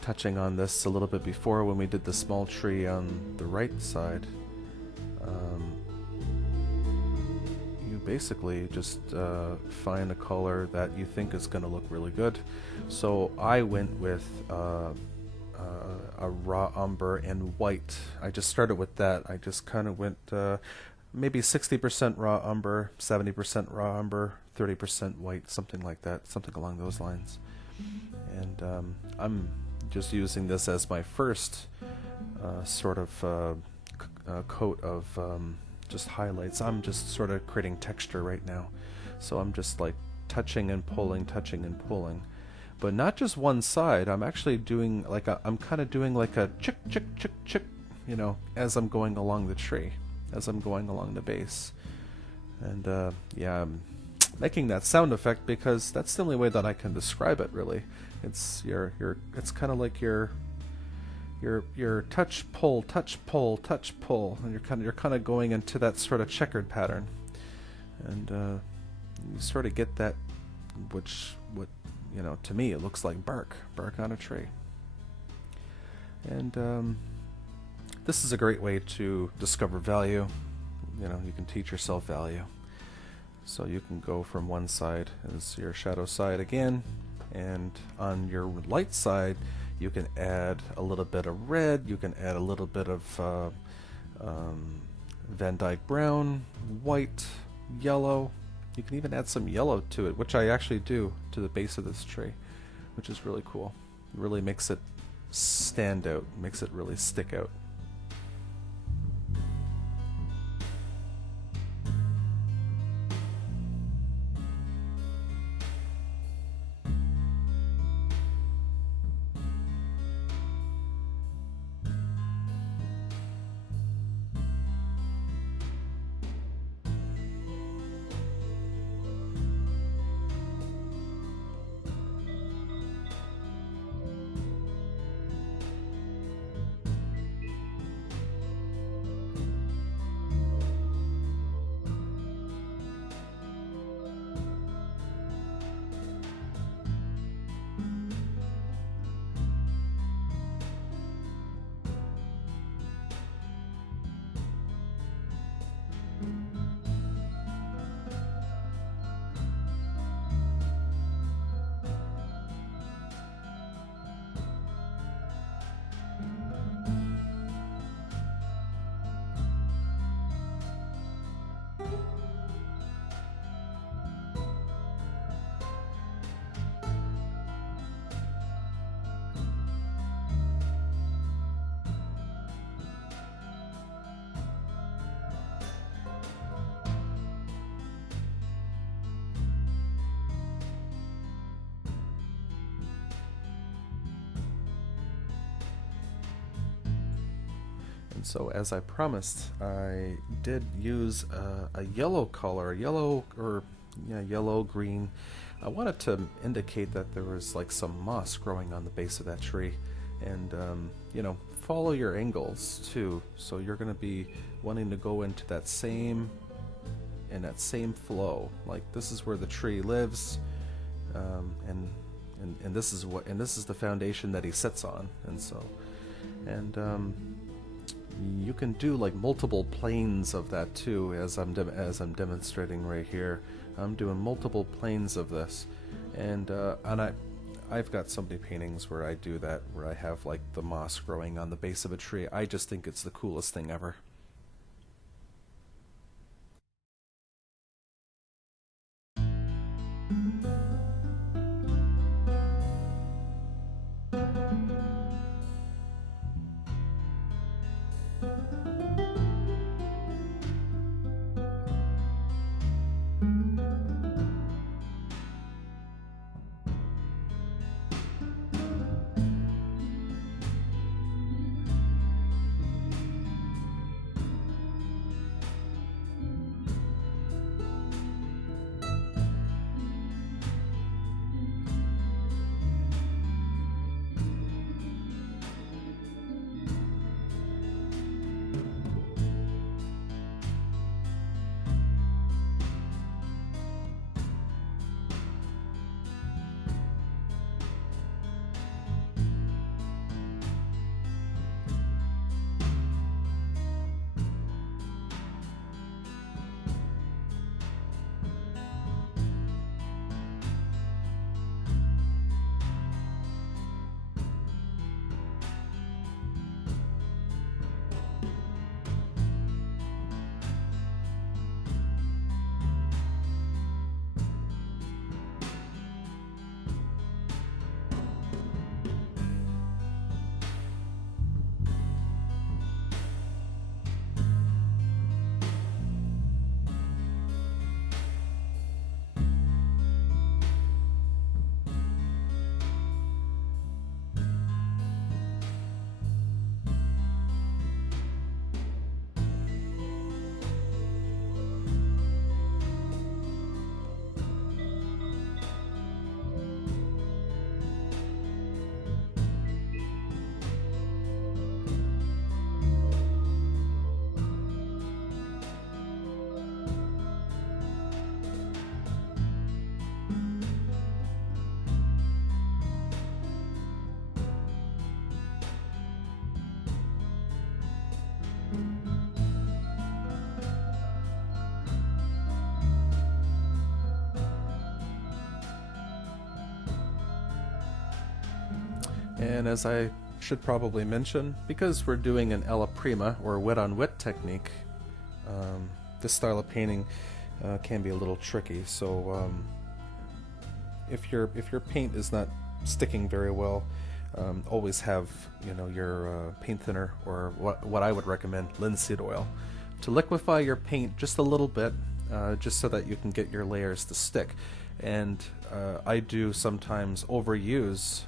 touching on this a little bit before when we did the small tree on the right side. You basically just find a color that you think is going to look really good. So I went with a raw umber and white. I just started with that. I just kind of went maybe 60% raw umber, 70% raw umber, 30% white, something like that, something along those lines. And I'm just using this as my first sort of coat of just highlights. I'm just sort of creating texture right now. So I'm just like touching and pulling, touching and pulling. But not just one side. I'm actually doing like I'm kind of doing like a chick, chick, chick, chick, you know, as I'm going along the tree, as I'm going along the base. And yeah, I'm making that sound effect because that's the only way that I can describe it, really. It's it's kind of like your touch pull, touch pull, touch pull, and you're kind of going into that sort of checkered pattern. And you sort of get that, what you know, to me it looks like bark on a tree. And this is a great way to discover value. You know, you can teach yourself value. So you can go from one side as your shadow side again, and on your light side you can add a little bit of red, you can add a little bit of Van Dyke brown, white, yellow. You can even add some yellow to it, which I actually do to the base of this tree, which is really cool. It really makes it stand out, makes it really stick out. So as I promised, I did use a yellow color, yellow green. I wanted to indicate that there was like some moss growing on the base of that tree, and you know, follow your angles too. So you're going to be wanting to go into that same flow. Like this is where the tree lives, and this is the foundation that he sits on, and you can do like multiple planes of that too, as I'm demonstrating right here. I'm doing multiple planes of this, and I've got so many paintings where I do that, where I have like the moss growing on the base of a tree. I just think it's the coolest thing ever. And as I should probably mention, because we're doing an alla prima or wet on wet technique, this style of painting can be a little tricky. So if your paint is not sticking very well, always have your paint thinner, or what I would recommend, linseed oil, to liquefy your paint just a little bit, just so that you can get your layers to stick. And I do sometimes overuse,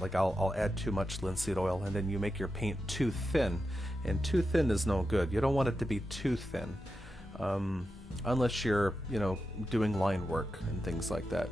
like I'll add too much linseed oil, and then you make your paint too thin, and too thin is no good. You don't want it to be too thin, unless you're doing line work and things like that.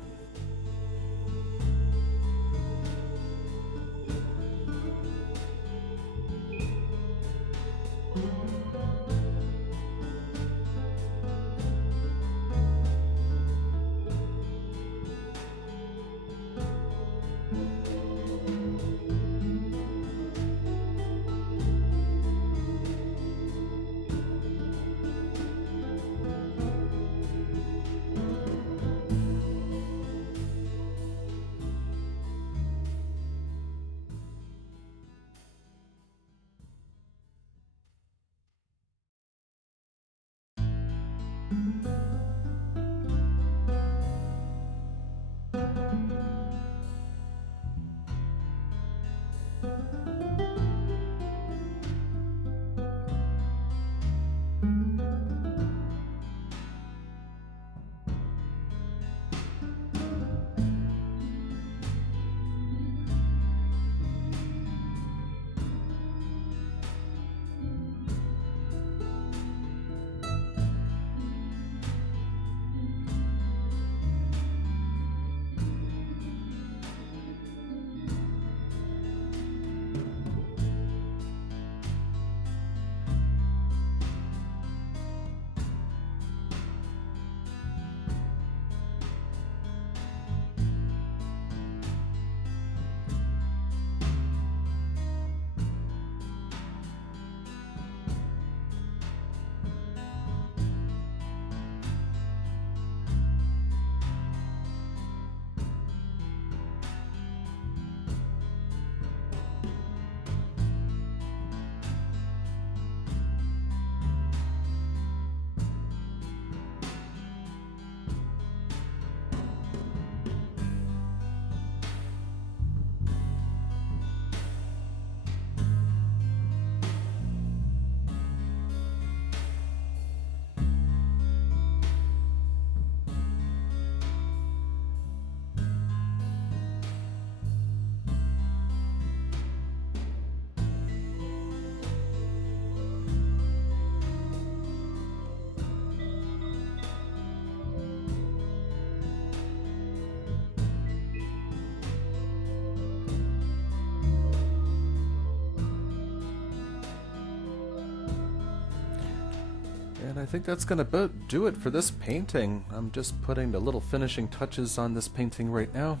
And I think that's going to do it for this painting. I'm just putting the little finishing touches on this painting right now.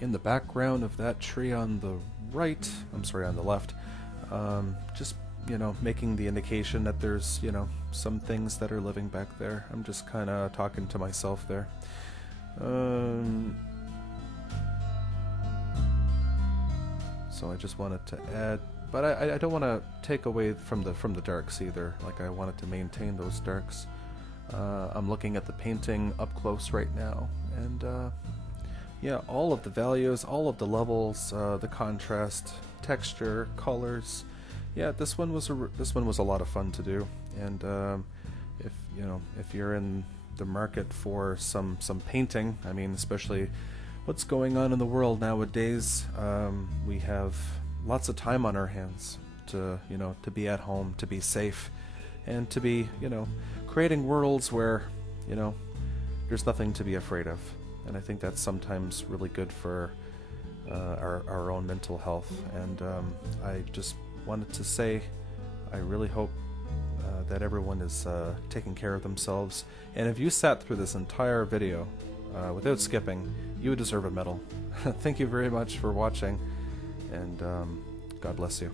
In the background of that tree on the right, I'm sorry, on the left, just, making the indication that there's, some things that are living back there. I'm just kind of talking to myself there. So I just wanted to add, but I don't want to take away from the darks either. Like, I wanted to maintain those darks. I'm looking at the painting up close right now, and yeah, all of the values, all of the levels, the contrast, texture, colors. Yeah, this one was a lot of fun to do. And if you're in the market for some painting, I mean, especially what's going on in the world nowadays, we have lots of time on our hands to be at home, to be safe, and to be creating worlds where there's nothing to be afraid of. And I think that's sometimes really good for our own mental health. And I just wanted to say, I really hope that everyone is taking care of themselves. And if you sat through this entire video without skipping, you deserve a medal. Thank you very much for watching, and God bless you.